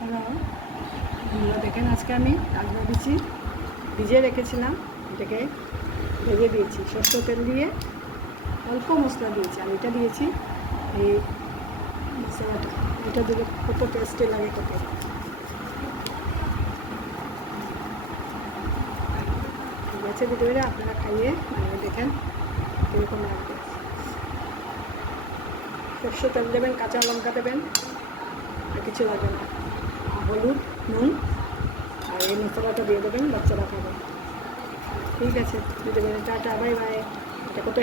Hello বন্ধুরা, দেখেন আজকে আমি রাজমা বিচি ভিজিয়ে রেখেছিলাম, এটাকে ভেজে দিয়েছি সরষের তেল দিয়ে, অল্প মশলা দিয়েছি আর এটা দিয়েছি এই মশলাটা। এটা দিলে কত টেস্টি লাগে, কত গেছে ভিডিওটা আপনারা খাইয়ে বানিয়ে দেখেন কীরকম লাগবে। সরষের তেল দেবেন, কাঁচা লঙ্কা দেবেন, আর কিছু লাগবে না, হলুদ, নুন আর এই মশলাটা দিয়ে দেবেন, বাচ্চারা খাবে। ঠিক আছে, দিতে পারেন। Tata, bye bye. এটা কত